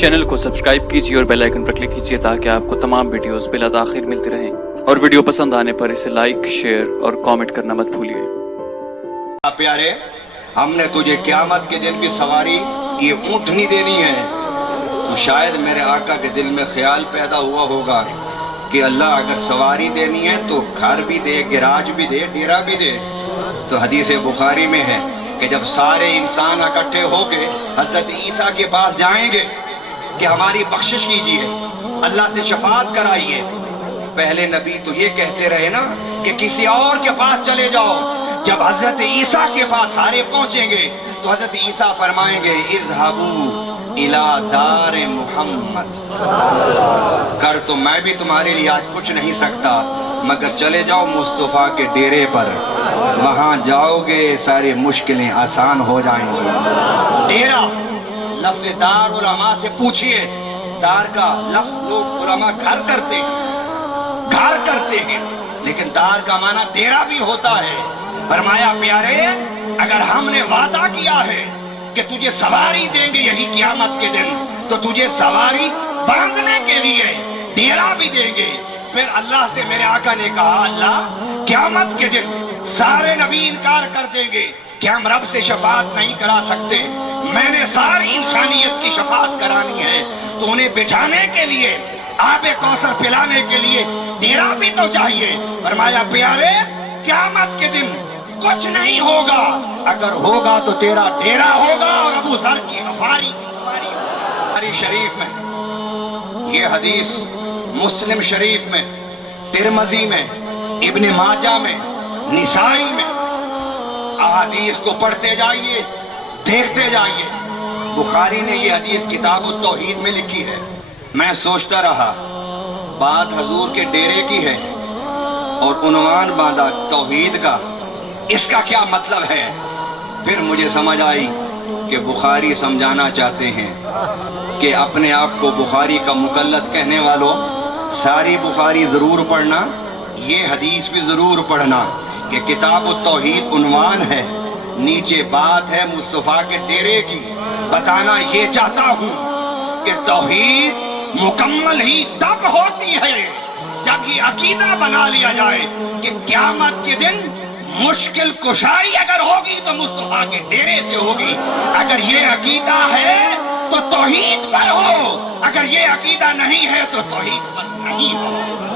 Channel کو subscribe کیجیے اور بیل آئیکن پر کلک کیجیے تاکہ آپ کو تمام ویڈیوز بلا تاخیر ملتی رہیں، اور ویڈیو پسند آنے پر اسے لائک، شیئر اور کامنٹ کرنا مت بھولیے۔ پیارے، ہم نے تجھے قیامت کے دن کی سواری یہ اونٹنی دینی ہے، تو شاید میرے آقا کے دل میں خیال پیدا ہوا ہوگا کہ اللہ اگر سواری دینی ہے تو گھر بھی دے، گراج بھی دے، ڈیرا بھی دے۔ تو حدیث بخاری میں ہے کہ جب سارے انسان اکٹھے ہو کے حضرت عیسیٰ کے پاس جائیں گے کہ ہماری بخشش کیجئے، اللہ سے شفاعت کرائیے، پہلے نبی تو یہ کہتے رہے نا کہ کسی اور کے پاس چلے جاؤ۔ جب حضرت عیسیٰ کے پاس سارے پہنچیں گے تو حضرت عیسیٰ فرمائیں گے اذهبوا الى دار محمد، کر تو میں بھی تمہارے لیے آج کچھ نہیں سکتا، مگر چلے جاؤ مصطفیٰ کے ڈیرے پر، وہاں جاؤ گے ساری مشکلیں آسان ہو جائیں گی۔ ڈیرا لفظ دار علماء سے پوچھئے، دار کا لفظ لوگ علماء گھر کرتے ہیں، لیکن دار کا معنی ڈیرا بھی ہوتا ہے۔ فرمایا پیارے، اگر ہم نے وعدہ کیا ہے کہ تجھے سواری دیں گے یہی قیامت کے دن، تو تجھے سواری باندھنے کے لیے ڈیرا بھی دیں گے۔ پھر اللہ سے میرے آقا نے کہا اللہ قیامت کے دن سارے نبی انکار کر دیں گے کہ ہم رب سے شفاعت نہیں کرا سکتے، میں نے ساری انسانیت کی شفاعت کرانی ہے، تو انہیں بٹھانے کے لیے، آب کوثر پلانے کے لیے ڈیرا بھی تو چاہیے۔ فرمایا پیارے، قیامت کے دن کچھ نہیں ہوگا، اگر ہوگا تو تیرا ڈیرا ہوگا اور ابو ذر کی سواری بخاری شریف میں یہ حدیث، مسلم شریف میں، ترمذی میں، ابن ماجہ میں، نسائی میں، احادیث کو پڑھتے جائیے، دیکھتے جائیے۔ بخاری نے یہ حدیث کتاب التوحید میں لکھی ہے۔ میں سوچتا رہا بات حضور کے ڈیرے کی ہے اور عنوان باندھا توحید کا، اس کا کیا مطلب ہے؟ پھر مجھے سمجھ آئی کہ بخاری سمجھانا چاہتے ہیں کہ اپنے آپ کو بخاری کا مقلد کہنے والوں، ساری بخاری ضرور پڑھنا، یہ حدیث بھی ضرور پڑھنا کہ کتاب التوحید عنوان ہے، نیچے بات ہے مصطفیٰ کے ڈیرے کی۔ بتانا یہ چاہتا ہوں کہ توحید مکمل ہی تب ہوتی ہے جب یہ عقیدہ بنا لیا جائے کہ قیامت کے دن مشکل کشائی اگر ہوگی تو مصطفیٰ کے ڈیرے سے ہوگی۔ اگر یہ عقیدہ ہے تو توحید پر ہو، اگر یہ عقیدہ نہیں ہے تو توحید پر نہیں ہو۔